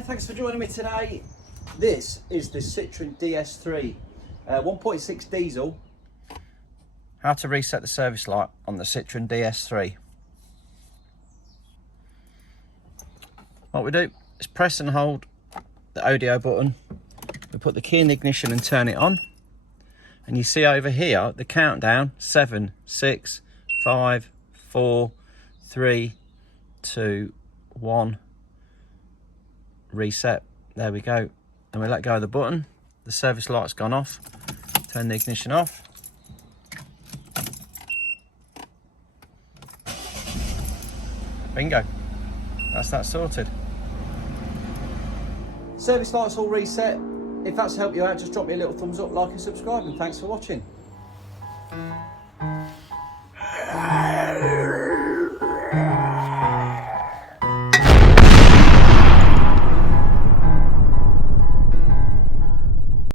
there, thanks for joining me today. This is the Citroen DS3 1.6 diesel. How to reset the service light on the Citroen DS3. What we do is press and hold the audio button. We put the key in the ignition and turn it on. And you see over here the countdown: 7, 6, 5, 4, 3, 2, 1. Reset. There we go. And we let go of the button. The service light's gone off. Turn the ignition off. Bingo. That's that sorted. Service light's all reset. If that's helped you out, just drop me a little thumbs up, like and subscribe, and thanks for watching.